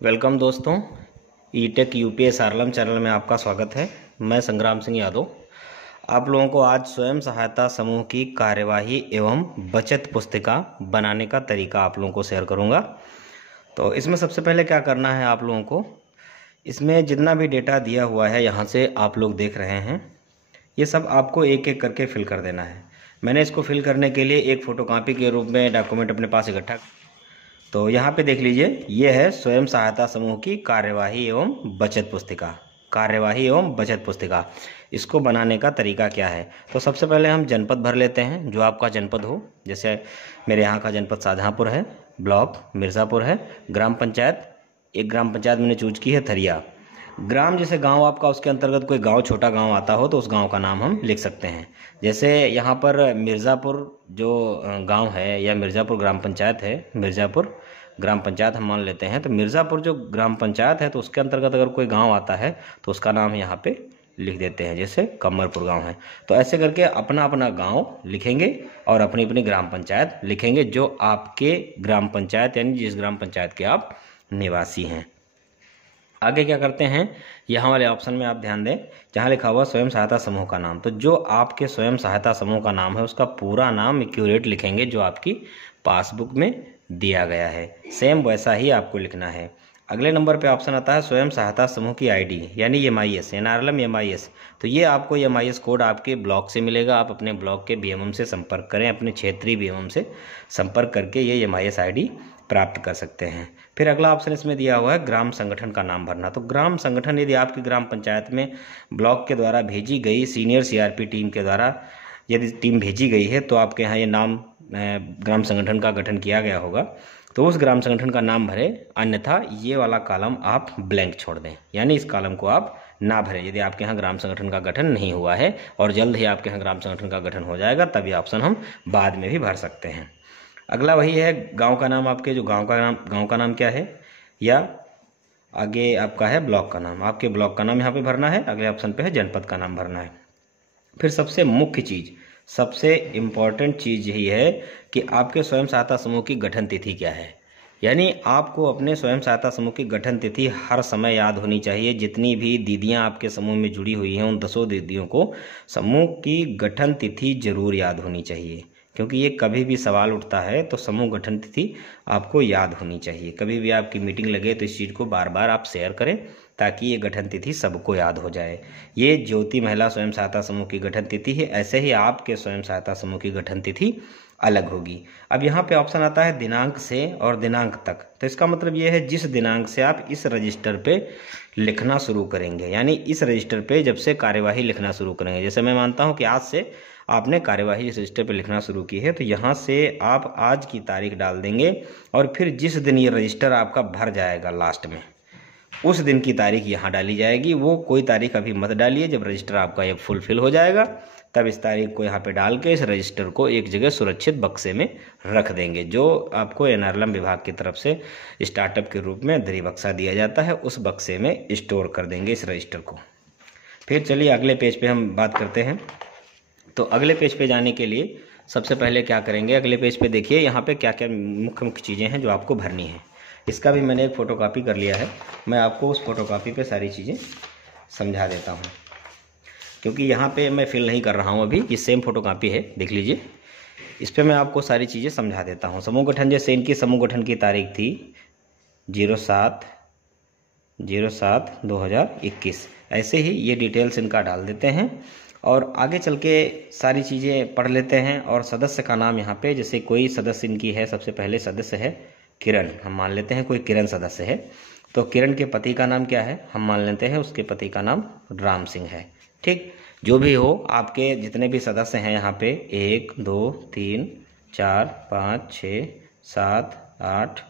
Welcome दोस्तों, E-Tech UPS आरलम channel में आपका स्वागत है। मैं संग्राम सिंह यादव आप लोगों को आज स्वयं सहायता समूह की कार्यवाही एवं बचत पुस्तिका बनाने का तरीका आप लोगों को शेयर करूंगा। तो इसमें सबसे पहले क्या करना है आप लोगों को, इसमें जितना भी डेटा दिया हुआ है यहाँ से आप लोग देख रहे हैं, ये सब आपको एक एक करके फिल कर देना है। मैंने इसको फिल करने के लिए एक फ़ोटोकॉपी के रूप में डॉक्यूमेंट अपने पास इकट्ठा, तो यहाँ पे देख लीजिए, ये है स्वयं सहायता समूह की कार्यवाही एवं बचत पुस्तिका। कार्यवाही एवं बचत पुस्तिका इसको बनाने का तरीका क्या है, तो सबसे पहले हम जनपद भर लेते हैं, जो आपका जनपद हो। जैसे मेरे यहाँ का जनपद शाहजहाँपुर है, ब्लॉक मिर्ज़ापुर है, ग्राम पंचायत, एक ग्राम पंचायत मैंने चूज की है थरिया। ग्राम जैसे गांव आपका, उसके अंतर्गत कोई गांव छोटा गांव आता हो तो उस गांव का नाम हम लिख सकते हैं। जैसे यहाँ पर मिर्ज़ापुर जो गांव है या मिर्ज़ापुर ग्राम पंचायत है, मिर्ज़ापुर ग्राम पंचायत हम मान लेते हैं। तो मिर्ज़ापुर जो ग्राम पंचायत है तो उसके अंतर्गत अगर कोई गांव आता है तो उसका नाम यहाँ पे लिख देते हैं, जैसे कमरपुर गांव है। तो ऐसे करके अपना अपना गांव लिखेंगे और अपनी अपनी ग्राम पंचायत लिखेंगे, जो आपके ग्राम पंचायत यानी जिस ग्राम पंचायत के आप निवासी हैं। आगे क्या करते हैं, यहाँ वाले ऑप्शन में आप ध्यान दें, जहाँ लिखा हुआ स्वयं सहायता समूह का नाम, तो जो आपके स्वयं सहायता समूह का नाम है उसका पूरा नाम एक्यूरेट लिखेंगे, जो आपकी पासबुक में दिया गया है, सेम वैसा ही आपको लिखना है। अगले नंबर पे ऑप्शन आता है स्वयं सहायता समूह की आईडी यानी एमआईएस, एनआरएलएम एमआईएस। तो ये आपको एमआईएस कोड आपके ब्लॉक से मिलेगा। आप अपने ब्लॉक के बीएमएम से संपर्क करें, अपने क्षेत्रीय बीएमएम से संपर्क करके ये एमआईएस आईडी प्राप्त कर सकते हैं। फिर अगला ऑप्शन इसमें दिया हुआ है ग्राम संगठन का नाम भरना। तो ग्राम संगठन यदि आपकी ग्राम पंचायत में ब्लॉक के द्वारा भेजी गई सीनियर सीआरपी टीम के द्वारा यदि टीम भेजी गई है तो आपके यहाँ ये नाम ग्राम संगठन का गठन किया गया होगा, तो उस ग्राम संगठन का नाम भरें, अन्यथा ये वाला कॉलम आप ब्लैंक छोड़ दें, यानी इस कॉलम को आप ना भरें यदि आपके यहाँ ग्राम संगठन का गठन नहीं हुआ है। और जल्द ही आपके यहाँ ग्राम संगठन का गठन हो जाएगा, तभी ऑप्शन हम बाद में भी भर सकते हैं। अगला वही है गांव का नाम, आपके जो गांव का नाम क्या है, या आगे आपका है ब्लॉक का नाम, आपके ब्लॉक का नाम यहाँ पे भरना है। अगले ऑप्शन पे है जनपद का नाम भरना है। फिर सबसे मुख्य चीज़, सबसे इम्पॉर्टेंट चीज़ यही है कि आपके स्वयं सहायता समूह की गठन तिथि क्या है, यानी आपको अपने स्वयं सहायता समूह की गठन तिथि हर समय याद होनी चाहिए। जितनी भी दीदियां आपके समूह में जुड़ी हुई हैं उन 10 दीदियों को समूह की गठन तिथि जरूर याद होनी चाहिए, क्योंकि ये कभी भी सवाल उठता है तो समूह गठन तिथि आपको याद होनी चाहिए। कभी भी आपकी मीटिंग लगे तो इस चीज़ को बार बार आप शेयर करें, ताकि ये गठन तिथि सबको याद हो जाए। ये ज्योति महिला स्वयं सहायता समूह की गठन तिथि है, ऐसे ही आपके स्वयं सहायता समूह की गठन तिथि अलग होगी। अब यहाँ पे ऑप्शन आता है दिनांक से और दिनांक तक। तो इसका मतलब ये है जिस दिनांक से आप इस रजिस्टर पे लिखना शुरू करेंगे, यानी इस रजिस्टर पे जब से कार्यवाही लिखना शुरू करेंगे। जैसे मैं मानता हूँ कि आज से आपने कार्यवाही इस रजिस्टर पे लिखना शुरू की है, तो यहाँ से आप आज की तारीख डाल देंगे और फिर जिस दिन ये रजिस्टर आपका भर जाएगा लास्ट में, उस दिन की तारीख यहाँ डाली जाएगी। वो कोई तारीख अभी मत डालिए, जब रजिस्टर आपका ये फुलफिल हो जाएगा तब इस तारीख को यहाँ पे डाल के इस रजिस्टर को एक जगह सुरक्षित बक्से में रख देंगे, जो आपको एनआरएलएम विभाग की तरफ से स्टार्टअप के रूप में दरी बक्सा दिया जाता है, उस बक्से में स्टोर कर देंगे इस रजिस्टर को। फिर चलिए अगले पेज पे हम बात करते हैं। तो अगले पेज पे जाने के लिए सबसे पहले क्या करेंगे, अगले पेज पे देखिए यहाँ पे क्या क्या मुख्य मुख्य चीज़ें हैं जो आपको भरनी है। इसका भी मैंने एक फ़ोटोकॉपी कर लिया है, मैं आपको उस फोटोकॉपी पे सारी चीज़ें समझा देता हूँ, क्योंकि यहाँ पे मैं फिल नहीं कर रहा हूँ अभी, ये सेम फोटोकॉपी है, देख लीजिए। इस पर मैं आपको सारी चीज़ें समझा देता हूँ। समूह गठन, जैसे इनकी समूह गठन की तारीख थी 07/07/2021, ऐसे ही ये डिटेल्स इनका डाल देते हैं और आगे चल के सारी चीज़ें पढ़ लेते हैं। और सदस्य का नाम यहाँ पे, जैसे कोई सदस्य इनकी है, सबसे पहले सदस्य है किरण, हम मान लेते हैं कोई किरण सदस्य है, तो किरण के पति का नाम क्या है, हम मान लेते हैं उसके पति का नाम राम सिंह है। ठीक, जो भी हो, आपके जितने भी सदस्य हैं यहाँ पे 1 2 3 4 5 6 7 8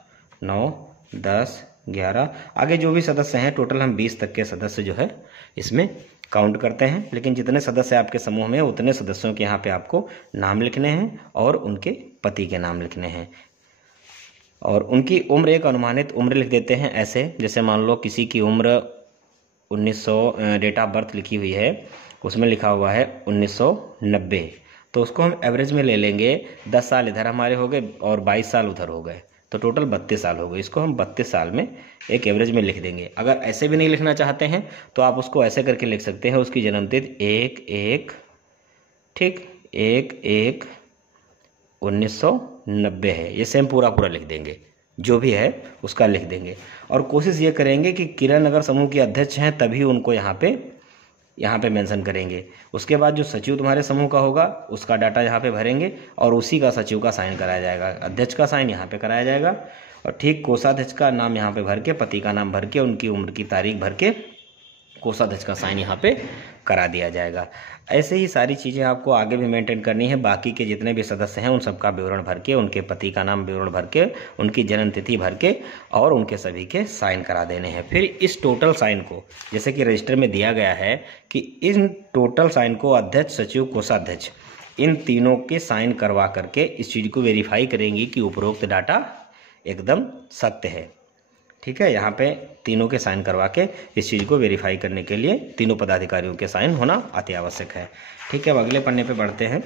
9 10 11, आगे जो भी सदस्य हैं, टोटल हम 20 तक के सदस्य जो है इसमें काउंट करते हैं। लेकिन जितने सदस्य आपके समूह में उतने सदस्यों के यहाँ पे आपको नाम लिखने हैं और उनके पति के नाम लिखने हैं। और उनकी उम्र, एक अनुमानित उम्र लिख देते हैं ऐसे, जैसे मान लो किसी की उम्र 1900 डेट ऑफ बर्थ लिखी हुई है, उसमें लिखा हुआ है 1990, तो उसको हम एवरेज में ले लेंगे। 10 साल इधर हमारे हो गए और 22 साल उधर हो गए, तो टोटल 32 साल हो गए। इसको हम 32 साल में एक एवरेज में लिख देंगे। अगर ऐसे भी नहीं लिखना चाहते हैं तो आप उसको ऐसे करके लिख सकते हैं, उसकी जन्मतिथि 1/1, ठीक, 1/1/1990 है। ये सेम पूरा पूरा लिख देंगे, जो भी है उसका लिख देंगे। और कोशिश ये करेंगे कि किरण अगर समूह के अध्यक्ष हैं तभी उनको यहाँ पे मेंशन करेंगे। उसके बाद जो सचिव तुम्हारे समूह का होगा उसका डाटा यहाँ पे भरेंगे और उसी का सचिव का साइन कराया जाएगा। अध्यक्ष का साइन यहाँ पे कराया जाएगा और ठीक कोषाध्यक्ष का नाम यहाँ पे भर के, पति का नाम भर के, उनकी उम्र की तारीख भर के कोषाध्यक्ष का साइन यहाँ पे करा दिया जाएगा। ऐसे ही सारी चीज़ें आपको आगे भी मेंटेन करनी है। बाकी के जितने भी सदस्य हैं उन सबका विवरण भर के, उनके पति का नाम विवरण भर के, उनकी जन्म तिथि भर के और उनके सभी के साइन करा देने हैं। फिर इस टोटल साइन को, जैसे कि रजिस्टर में दिया गया है कि इन टोटल साइन को अध्यक्ष, सचिव, कोषाध्यक्ष इन तीनों के साइन करवा करके इस चीज़ को वेरीफाई करेंगी कि उपरोक्त डाटा एकदम सत्य है। ठीक है, यहाँ पे तीनों के साइन करवा के इस चीज़ को वेरीफाई करने के लिए तीनों पदाधिकारियों के साइन होना अति आवश्यक है। ठीक है, अब अगले पन्ने पे बढ़ते हैं।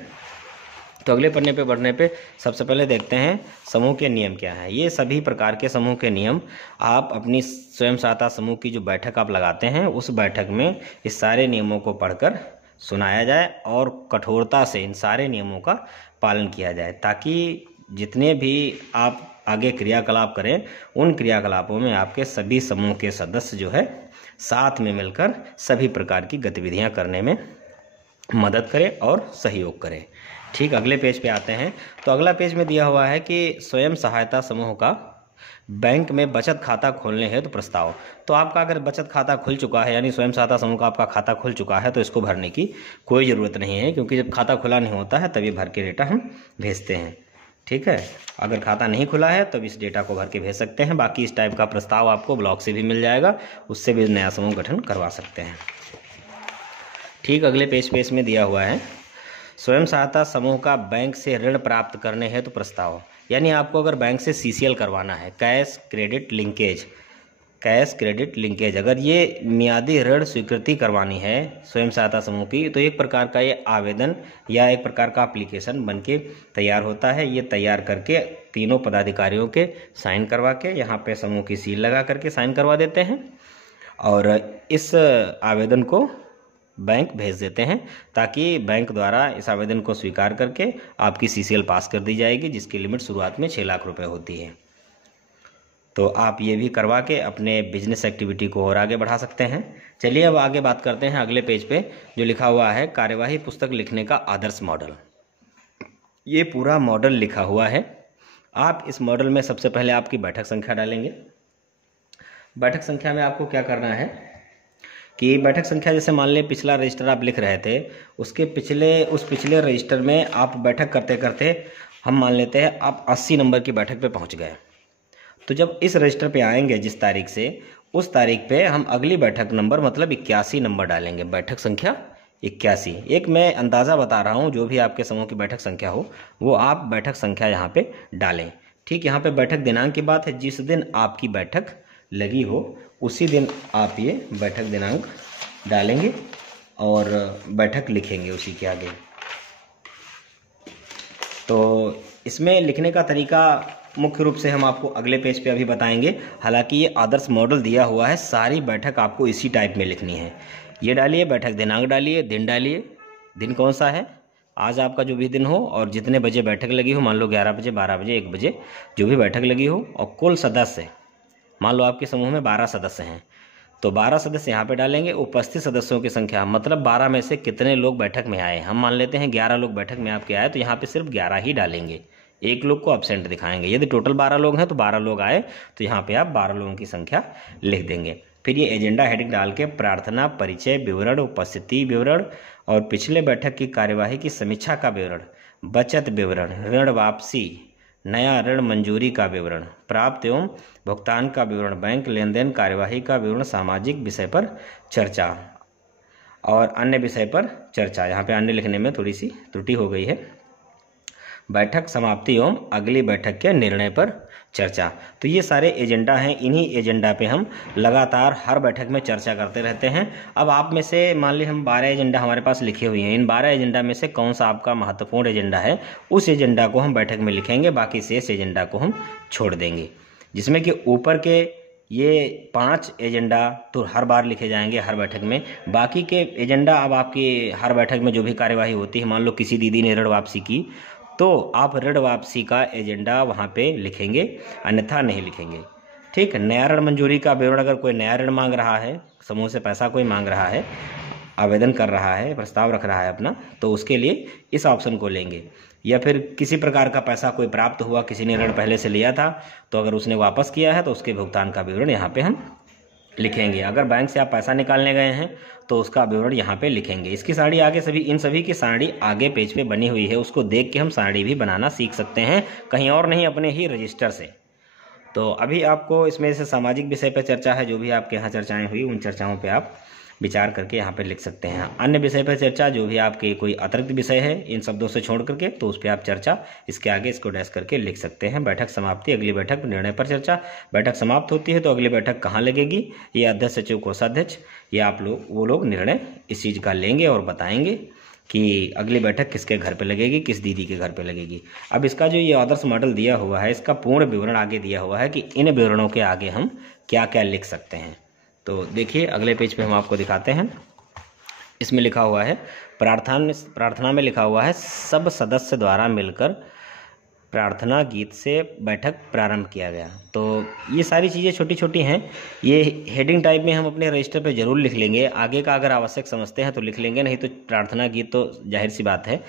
तो अगले पन्ने पे बढ़ने पे सबसे पहले देखते हैं समूह के नियम क्या हैं। ये सभी प्रकार के समूह के नियम आप अपनी स्वयं सहायता समूह की जो बैठक आप लगाते हैं उस बैठक में इस सारे नियमों को पढ़कर सुनाया जाए और कठोरता से इन सारे नियमों का पालन किया जाए, ताकि जितने भी आप आगे क्रियाकलाप करें उन क्रियाकलापों में आपके सभी समूह के सदस्य जो है साथ में मिलकर सभी प्रकार की गतिविधियां करने में मदद करें और सहयोग करें। ठीक, अगले पेज पे आते हैं। तो अगला पेज में दिया हुआ है कि स्वयं सहायता समूह का बैंक में बचत खाता खोलने हेतु तो प्रस्ताव। तो आपका अगर बचत खाता खुल चुका है, यानी स्वयं सहायता समूह का आपका खाता खुल चुका है, तो इसको भरने की कोई ज़रूरत नहीं है, क्योंकि जब खाता खुला नहीं होता है तभी भर के डेटा हम भेजते हैं। ठीक है, अगर खाता नहीं खुला है तब इस डेटा को भर के भेज सकते हैं। बाकी इस टाइप का प्रस्ताव आपको ब्लॉक से भी मिल जाएगा, उससे भी नया समूह गठन करवा सकते हैं। ठीक, अगले पेज पे इसमें दिया हुआ है स्वयं सहायता समूह का बैंक से ऋण प्राप्त करने हेतु तो प्रस्ताव। यानी आपको अगर बैंक से CCL करवाना है, cash credit linkage, cash credit linkage, अगर ये मियादी ऋण स्वीकृति करवानी है स्वयं सहायता समूह की, तो एक प्रकार का ये आवेदन या एक प्रकार का एप्लीकेशन बनके तैयार होता है। ये तैयार करके तीनों पदाधिकारियों के साइन करवा के यहाँ पे समूह की सील लगा करके साइन करवा देते हैं और इस आवेदन को बैंक भेज देते हैं, ताकि बैंक द्वारा इस आवेदन को स्वीकार करके आपकी CCL पास कर दी जाएगी, जिसकी लिमिट शुरुआत में 6 लाख रुपए होती है। तो आप ये भी करवा के अपने बिजनेस एक्टिविटी को और आगे बढ़ा सकते हैं। चलिए अब आगे बात करते हैं अगले पेज पे, जो लिखा हुआ है कार्यवाही पुस्तक लिखने का आदर्श मॉडल। ये पूरा मॉडल लिखा हुआ है। आप इस मॉडल में सबसे पहले आपकी बैठक संख्या डालेंगे। बैठक संख्या में आपको क्या करना है कि बैठक संख्या, जैसे मान लें पिछला रजिस्टर आप लिख रहे थे, उसके पिछले रजिस्टर में आप बैठक करते करते हम मान लेते हैं आप 80 नंबर की बैठक पे पहुंच गए। तो जब इस रजिस्टर पे आएंगे जिस तारीख से, उस तारीख पे हम अगली बैठक नंबर मतलब 81 नंबर डालेंगे, बैठक संख्या 81। एक मैं अंदाज़ा बता रहा हूँ, जो भी आपके समूह की बैठक संख्या हो वो आप बैठक संख्या यहाँ पे डालें। ठीक, यहाँ पे बैठक दिनांक की बात है, जिस दिन आपकी बैठक लगी हो उसी दिन आप ये बैठक दिनांक डालेंगे और बैठक लिखेंगे उसी के आगे। तो इसमें लिखने का तरीका मुख्य रूप से हम आपको अगले पेज पे अभी बताएंगे। हालांकि ये आदर्श मॉडल दिया हुआ है, सारी बैठक आपको इसी टाइप में लिखनी है। ये डालिए, बैठक दिनांक डालिए, दिन डालिए, दिन कौन सा है, आज आपका जो भी दिन हो और जितने बजे बैठक लगी हो, मान लो 11 बजे, 12 बजे, 1 बजे जो भी बैठक लगी हो, और कुल सदस्य, मान लो आपके समूह में 12 सदस्य हैं तो 12 सदस्य यहाँ पे डालेंगे। उपस्थित सदस्यों की संख्या मतलब 12 में से कितने लोग बैठक में आए। हम मान लेते हैं 11 लोग बैठक में आपके आए, तो यहाँ पे सिर्फ 11 ही डालेंगे, एक लोग को एब्सेंट दिखाएंगे। यदि टोटल 12 लोग हैं तो 12 लोग आए तो यहाँ पे आप 12 लोगों की संख्या लिख देंगे। फिर ये एजेंडा हेडिंग डाल के प्रार्थना, परिचय विवरण, उपस्थिति विवरण और पिछले बैठक की कार्यवाही की समीक्षा का विवरण, बचत विवरण, ऋण वापसी, नया ऋण मंजूरी का विवरण, प्राप्त एवं भुगतान का विवरण, बैंक लेन देन कार्यवाही का विवरण, सामाजिक विषय पर चर्चा और अन्य विषय पर चर्चा। यहाँ पे अन्य लिखने में थोड़ी सी त्रुटि हो गई है। बैठक समाप्ति एवं अगली बैठक के निर्णय पर चर्चा। तो ये सारे एजेंडा हैं, इन्हीं एजेंडा पे हम लगातार हर बैठक में चर्चा करते रहते हैं। अब आप में से मान ली हम 12 एजेंडा हमारे पास लिखे हुए हैं, इन 12 एजेंडा में से कौन सा आपका महत्वपूर्ण एजेंडा है उस एजेंडा को हम बैठक में लिखेंगे, बाकी शेष एजेंडा को हम छोड़ देंगे। जिसमें कि ऊपर के ये 5 एजेंडा तो हर बार लिखे जाएंगे हर बैठक में। बाकी के एजेंडा अब आपकी हर बैठक में जो भी कार्यवाही होती है, मान लो किसी दीदी ने ऋण वापसी की तो आप ऋण वापसी का एजेंडा वहाँ पे लिखेंगे, अन्यथा नहीं लिखेंगे। ठीक, नया ऋण मंजूरी का विवरण, अगर कोई नया ऋण मांग रहा है, समूह से पैसा कोई मांग रहा है, आवेदन कर रहा है, प्रस्ताव रख रहा है अपना, तो उसके लिए इस ऑप्शन को लेंगे। या फिर किसी प्रकार का पैसा कोई प्राप्त हुआ, किसी ने ऋण पहले से लिया था तो अगर उसने वापस किया है तो उसके भुगतान का विवरण यहाँ पे हम लिखेंगे। अगर बैंक से आप पैसा निकालने गए हैं तो उसका विवरण यहाँ पे लिखेंगे। इसकी सारणी आगे इन सभी की सारणी आगे पेज पे बनी हुई है, उसको देख के हम सारणी भी बनाना सीख सकते हैं, कहीं और नहीं, अपने ही रजिस्टर से। तो अभी आपको इसमें से सामाजिक विषय पर चर्चा है, जो भी आपके यहाँ चर्चाएं हुई उन चर्चाओं पे आप विचार करके यहाँ पे लिख सकते हैं। अन्य विषय पर चर्चा, जो भी आपके कोई अतिरिक्त विषय है इन शब्दों से छोड़ करके, तो उस पर आप चर्चा इसके आगे इसको डैश करके लिख सकते हैं। बैठक समाप्ति, अगली बैठक निर्णय पर चर्चा। बैठक समाप्त होती है तो अगली बैठक कहाँ लगेगी, ये अध्यक्ष, सचिव, कोषाध्यक्ष, ये आप लोग वो लोग निर्णय इस चीज़ का लेंगे और बताएंगे कि अगली बैठक किसके घर पे लगेगी, किस दीदी के घर पे लगेगी। अब इसका जो ये आदर्श मॉडल दिया हुआ है, इसका पूर्ण विवरण आगे दिया हुआ है कि इन विवरणों के आगे हम क्या क्या लिख सकते हैं। तो देखिए अगले पेज पे हम आपको दिखाते हैं। इसमें लिखा हुआ है प्रार्थना में लिखा हुआ है सब सदस्य द्वारा मिलकर प्रार्थना गीत से बैठक प्रारंभ किया गया। तो ये सारी चीज़ें छोटी छोटी हैं, ये हेडिंग टाइप में हम अपने रजिस्टर पे जरूर लिख लेंगे। आगे का अगर आवश्यक समझते हैं तो लिख लेंगे, नहीं तो प्रार्थना गीत तो जाहिर सी बात है।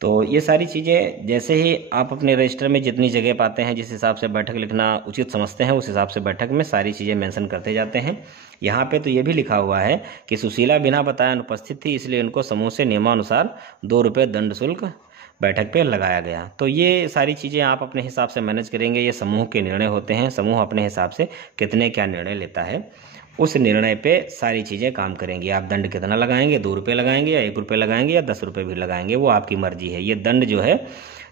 तो ये सारी चीज़ें जैसे ही आप अपने रजिस्टर में जितनी जगह पाते हैं, जिस हिसाब से बैठक लिखना उचित समझते हैं, उस हिसाब से बैठक में सारी चीज़ें मेंशन करते जाते हैं। यहाँ पे तो ये भी लिखा हुआ है कि सुशीला बिना बताए अनुपस्थित थी, इसलिए उनको समूह से नियमानुसार 2 रुपये दंड शुल्क बैठक पे लगाया गया। तो ये सारी चीज़ें आप अपने हिसाब से मैनेज करेंगे। ये समूह के निर्णय होते हैं, समूह अपने हिसाब से कितने क्या निर्णय लेता है उस निर्णय पे सारी चीज़ें काम करेंगी। आप दंड कितना लगाएंगे, 2 रुपये लगाएंगे या 1 रुपये लगाएंगे या 10 रुपये भी लगाएंगे, वो आपकी मर्जी है। ये दंड जो है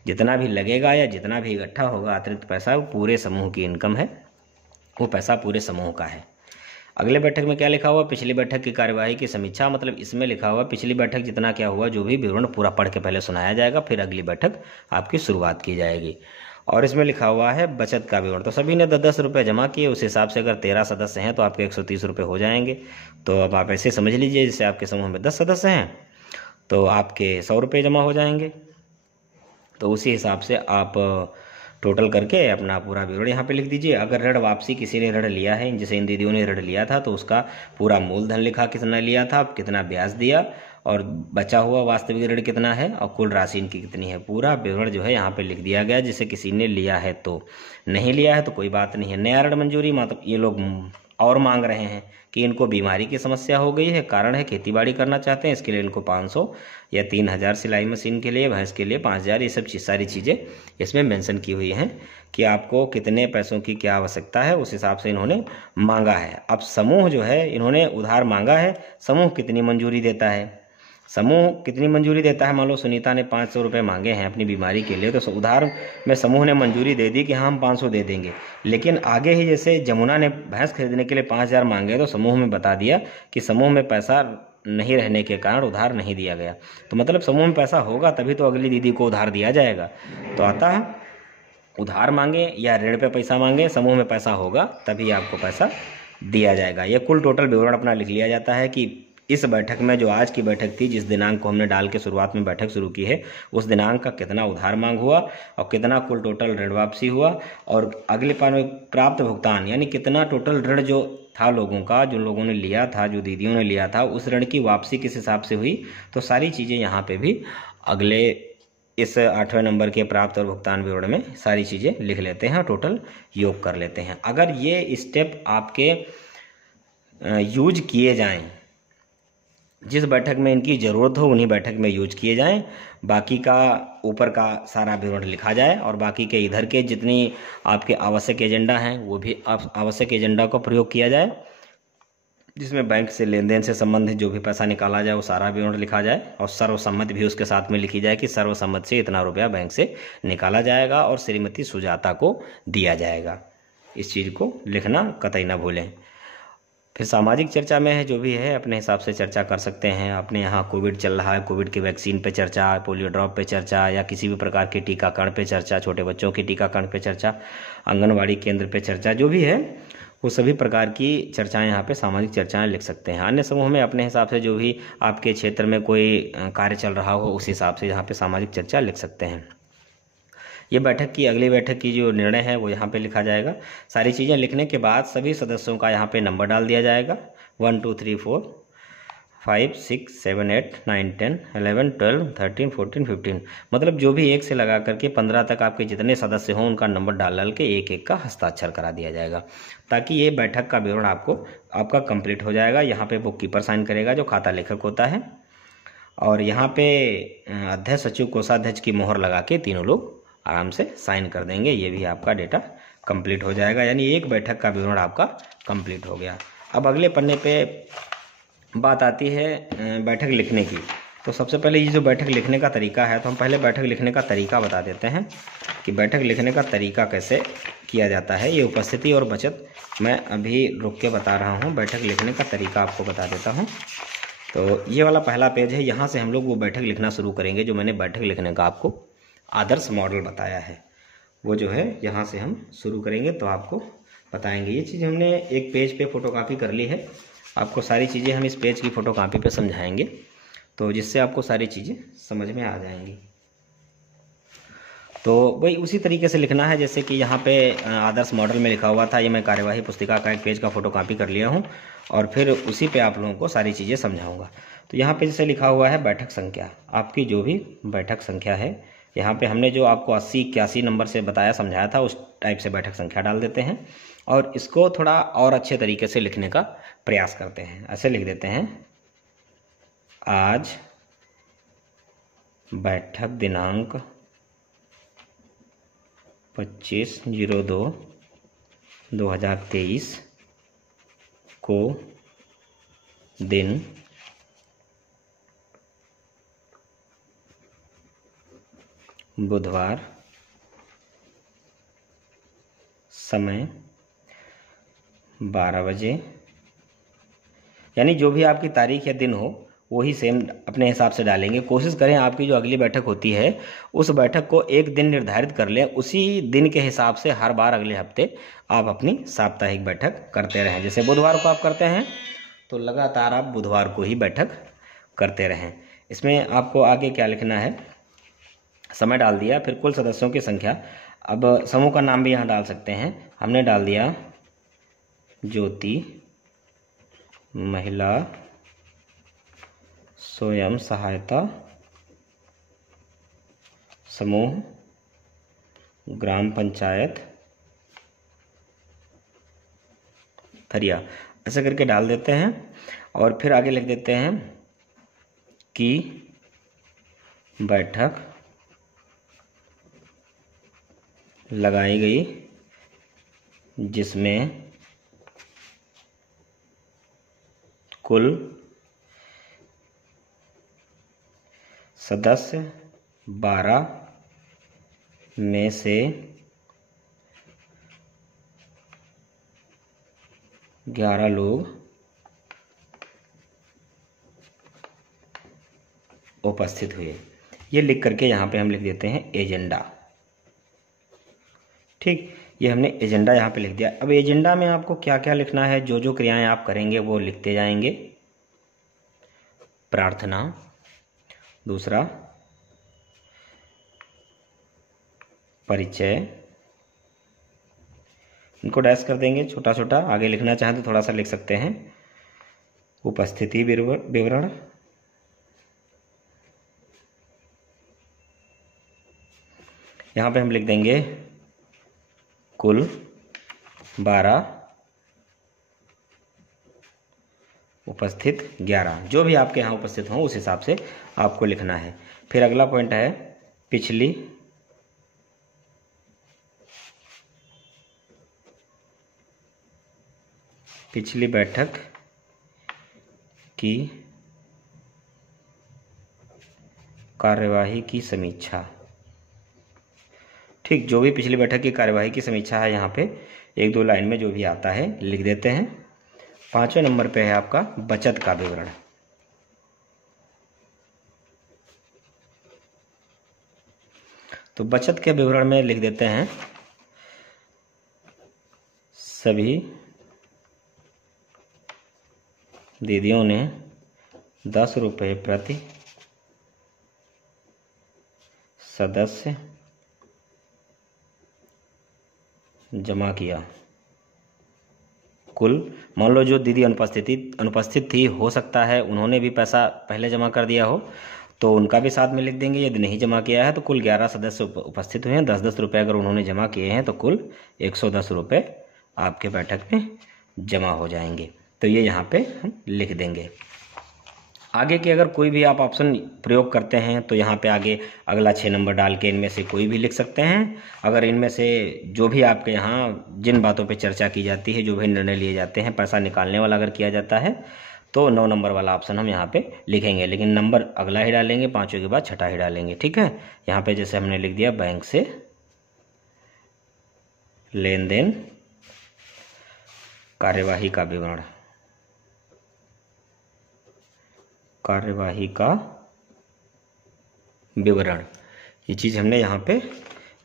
जितना भी लगेगा या जितना भी इकट्ठा होगा अतिरिक्त पैसा, वो पूरे समूह की इनकम है, वो पैसा पूरे समूह का है। अगले बैठक में क्या लिखा हुआ, पिछली बैठक की कार्यवाही की समीक्षा, मतलब इसमें लिखा हुआ पिछली बैठक जितना क्या हुआ, जो भी विवरण पूरा पढ़ के पहले सुनाया जाएगा, फिर अगली बैठक आपकी शुरुआत की जाएगी। और इसमें लिखा हुआ है बचत का विवरण। तो सभी ने 10-10 रुपये जमा किए, उस हिसाब से अगर 13 सदस्य हैं तो आपके 130 रुपये हो जाएंगे। तो अब आप ऐसे समझ लीजिए, जैसे आपके समूह में 10 सदस्य हैं तो आपके 100 रुपये जमा हो जाएंगे। तो उसी हिसाब से आप टोटल करके अपना पूरा विवरण यहाँ पे लिख दीजिए। अगर ऋण वापसी किसी ने ऋण लिया है, जैसे इन दीदियों ने ऋण लिया था, तो उसका पूरा मूलधन लिखा, कितना लिया था, कितना ब्याज दिया और बचा हुआ वास्तविक ऋण कितना है और कुल राशि इनकी कितनी है, पूरा विवरण जो है यहाँ पे लिख दिया गया। जैसे किसी ने लिया है तो, नहीं लिया है तो कोई बात नहीं है। नया ऋण मंजूरी, मतलब ये लोग और मांग रहे हैं कि इनको बीमारी की समस्या हो गई है, कारण है खेतीबाड़ी करना चाहते हैं, इसके लिए इनको 500 या 3000 सिलाई मशीन के लिए, भैंस के लिए 5000, ये सब सारी चीज़ें इसमें मेंशन की हुई हैं कि आपको कितने पैसों की क्या आवश्यकता है, उस हिसाब से इन्होंने मांगा है। अब समूह जो है इन्होंने उधार मांगा है, समूह कितनी मंजूरी देता है, समूह कितनी मंजूरी देता है। मान लो सुनीता ने 500 रुपये मांगे हैं अपनी बीमारी के लिए, तो उधार में समूह ने मंजूरी दे दी कि हाँ हम 500 दे देंगे। लेकिन आगे ही जैसे जमुना ने भैंस खरीदने के लिए 5000 मांगे, तो समूह में बता दिया कि समूह में पैसा नहीं रहने के कारण उधार नहीं दिया गया। तो मतलब समूह में पैसा होगा तभी तो अगली दीदी को उधार दिया जाएगा। तो आता है उधार मांगे या ऋण पे पैसा मांगे, समूह में पैसा होगा तभी आपको पैसा दिया जाएगा। ये कुल टोटल विवरण अपना लिख लिया जाता है कि इस बैठक में, जो आज की बैठक थी, जिस दिनांक को हमने डाल के शुरुआत में बैठक शुरू की है, उस दिनांक का कितना उधार मांग हुआ और कितना कुल टोटल ऋण वापसी हुआ, और अगले पान में प्राप्त भुगतान, यानी कितना टोटल ऋण जो था लोगों का, जो लोगों ने लिया था, जो दीदियों ने लिया था, उस ऋण की वापसी किस हिसाब से हुई। तो सारी चीज़ें यहाँ पे भी अगले इस 8वें नंबर के प्राप्त और भुगतान विवरण में सारी चीज़ें लिख लेते हैं, टोटल योग कर लेते हैं। अगर ये स्टेप आपके यूज किए जाएं, जिस बैठक में इनकी ज़रूरत हो उन्हीं बैठक में यूज किए जाएं, बाकी का ऊपर का सारा विवरण लिखा जाए और बाकी के इधर के जितनी आपके आवश्यक एजेंडा हैं वो भी आवश्यक एजेंडा का प्रयोग किया जाए। जिसमें बैंक से लेन देन से संबंधित जो भी पैसा निकाला जाए वो सारा विवरण लिखा जाए और सर्वसम्मति भी उसके साथ में लिखी जाए कि सर्वसम्मति से इतना रुपया बैंक से निकाला जाएगा और श्रीमती सुजाता को दिया जाएगा। इस चीज़ को लिखना कतई ना भूलें। फिर सामाजिक चर्चा में है जो भी है अपने हिसाब से चर्चा कर सकते हैं। अपने यहाँ कोविड चल रहा है, कोविड की वैक्सीन पे चर्चा, पोलियो ड्रॉप पे चर्चा, या किसी भी प्रकार के टीकाकरण पे चर्चा, छोटे बच्चों के टीकाकरण पे चर्चा, आंगनवाड़ी केंद्र पे चर्चा, जो भी है वो सभी प्रकार की चर्चाएं यहाँ पे सामाजिक चर्चाएं लिख सकते हैं। अन्य समूह में अपने हिसाब से जो भी आपके क्षेत्र में कोई कार्य चल रहा हो उस हिसाब से यहाँ पे सामाजिक चर्चा लिख सकते हैं। ये बैठक की अगली बैठक की जो निर्णय है वो यहाँ पे लिखा जाएगा। सारी चीज़ें लिखने के बाद सभी सदस्यों का यहाँ पे नंबर डाल दिया जाएगा 1 2 3 4 5 6 7 8 9 10 11 12 13 14 15, मतलब जो भी 1 से लगा करके 15 तक आपके जितने सदस्य हों उनका नंबर डाल के एक एक का हस्ताक्षर करा दिया जाएगा, ताकि ये बैठक का विवरण आपका कंप्लीट हो जाएगा। यहाँ पे बुक कीपर साइन करेगा जो खाता लेखक होता है, और यहाँ पे अध्यक्ष, सचिव, कोषाध्यक्ष की मोहर लगा के तीनों लोग आराम से साइन कर देंगे। ये भी आपका डेटा कंप्लीट हो जाएगा, यानी एक बैठक का विवरण आपका कंप्लीट हो गया। अब अगले पन्ने पे बात आती है बैठक लिखने की। तो सबसे पहले ये जो बैठक लिखने का तरीका है, तो हम पहले बैठक लिखने का तरीका बता देते हैं कि बैठक लिखने का तरीका कैसे किया जाता है। ये उपस्थिति और बचत मैं अभी रुक के बता रहा हूँ, बैठक लिखने का तरीका आपको बता देता हूँ। तो ये वाला पहला पेज है, यहाँ से हम लोग वो बैठक लिखना शुरू करेंगे जो मैंने बैठक लिखने का आपको आदर्श मॉडल बताया है, वो जो है यहाँ से हम शुरू करेंगे तो आपको बताएंगे। ये चीज़ हमने एक पेज पे फोटोकॉपी कर ली है, आपको सारी चीज़ें हम इस पेज की फ़ोटोकॉपी पे समझाएंगे, तो जिससे आपको सारी चीज़ें समझ में आ जाएंगी। तो वही उसी तरीके से लिखना है जैसे कि यहाँ पे आदर्श मॉडल में लिखा हुआ था। ये मैं कार्यवाही पुस्तिका का एक पेज का फोटोकॉपी कर लिया हूँ और फिर उसी पे आप लोगों को सारी चीज़ें समझाऊंगा। तो यहाँ पे जैसे लिखा हुआ है बैठक संख्या, आपकी जो भी बैठक संख्या है, यहाँ पे हमने जो आपको 80-81 नंबर से बताया समझाया था उस टाइप से बैठक संख्या डाल देते हैं और इसको थोड़ा और अच्छे तरीके से लिखने का प्रयास करते हैं। ऐसे लिख देते हैं, आज बैठक दिनांक 25/02/2023 को दिन बुधवार, समय 12 बजे, यानी जो भी आपकी तारीख या दिन हो वही सेम अपने हिसाब से डालेंगे। कोशिश करें आपकी जो अगली बैठक होती है उस बैठक को एक दिन निर्धारित कर लें, उसी दिन के हिसाब से हर बार अगले हफ्ते आप अपनी साप्ताहिक बैठक करते रहें। जैसे बुधवार को आप करते हैं तो लगातार आप बुधवार को ही बैठक करते रहें। इसमें आपको आगे क्या लिखना है, समय डाल दिया, फिर कुल सदस्यों की संख्या। अब समूह का नाम भी यहाँ डाल सकते हैं, हमने डाल दिया ज्योति महिला स्वयं सहायता समूह ग्राम पंचायत थरिया, ऐसे करके डाल देते हैं। और फिर आगे लिख देते हैं कि बैठक लगाई गई जिसमें कुल सदस्य 12 में से 11 लोग उपस्थित हुए। ये लिख करके यहाँ पे हम लिख देते हैं एजेंडा। ठीक, ये हमने एजेंडा यहाँ पे लिख दिया। अब एजेंडा में आपको क्या क्या लिखना है, जो जो क्रियाएं आप करेंगे वो लिखते जाएंगे। प्रार्थना, दूसरा परिचय, इनको डैश कर देंगे छोटा छोटा, आगे लिखना चाहें तो थोड़ा सा लिख सकते हैं। उपस्थिति विवरण, यहाँ पे हम लिख देंगे कुल 12 उपस्थित 11, जो भी आपके यहाँ उपस्थित हों उस हिसाब से आपको लिखना है। फिर अगला पॉइंट है पिछली बैठक की कार्यवाही की समीक्षा। ठीक, जो भी पिछली बैठक की कार्यवाही की समीक्षा है, यहाँ पे 1-2 लाइन में जो भी आता है लिख देते हैं। 5वें नंबर पे है आपका बचत का विवरण। तो बचत के विवरण में लिख देते हैं सभी दीदियों ने 10 रुपये प्रति सदस्य जमा किया। कुल, मान लो जो दीदी अनुपस्थित थी, हो सकता है उन्होंने भी पैसा पहले जमा कर दिया हो, तो उनका भी साथ में लिख देंगे। यदि नहीं जमा किया है तो कुल 11 सदस्य उपस्थित हुए हैं। 10-10 रुपये अगर उन्होंने जमा किए हैं तो कुल 110 रुपये आपके बैठक में जमा हो जाएंगे। तो ये यहाँ पे हम लिख देंगे। आगे के अगर कोई भी आप ऑप्शन प्रयोग करते हैं तो यहाँ पे आगे अगला 6 नंबर डाल के इनमें से कोई भी लिख सकते हैं। अगर इनमें से जो भी आपके यहाँ जिन बातों पे चर्चा की जाती है, जो भी निर्णय लिए जाते हैं, पैसा निकालने वाला अगर किया जाता है तो 9 नंबर वाला ऑप्शन हम यहाँ पे लिखेंगे, लेकिन नंबर अगला ही डालेंगे, 5वें के बाद 6ठा ही डालेंगे। ठीक है, यहाँ पे जैसे हमने लिख दिया बैंक से लेन देन कार्यवाही का विवरण, कार्यवाही का विवरण, ये चीज़ हमने यहाँ पे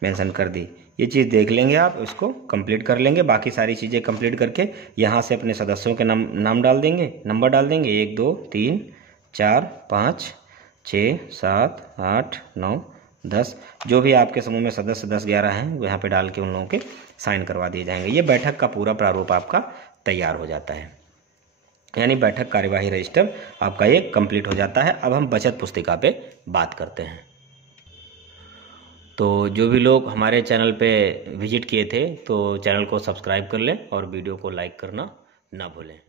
मेंशन कर दी। ये चीज़ देख लेंगे आप, इसको कंप्लीट कर लेंगे। बाकी सारी चीज़ें कंप्लीट करके यहाँ से अपने सदस्यों के नाम डाल देंगे, नंबर डाल देंगे 1 2 3 4 5 6 7 8 9 10, जो भी आपके समूह में सदस्य 10-11 हैं वो यहाँ पे डाल के उन लोगों के साइन करवा दिए जाएंगे। ये बैठक का पूरा प्रारूप आपका तैयार हो जाता है, यानी बैठक कार्यवाही रजिस्टर आपका ये कंप्लीट हो जाता है। अब हम बचत पुस्तिका पे बात करते हैं। तो जो भी लोग हमारे चैनल पे विजिट किए थे तो चैनल को सब्सक्राइब कर लें और वीडियो को लाइक करना ना भूलें।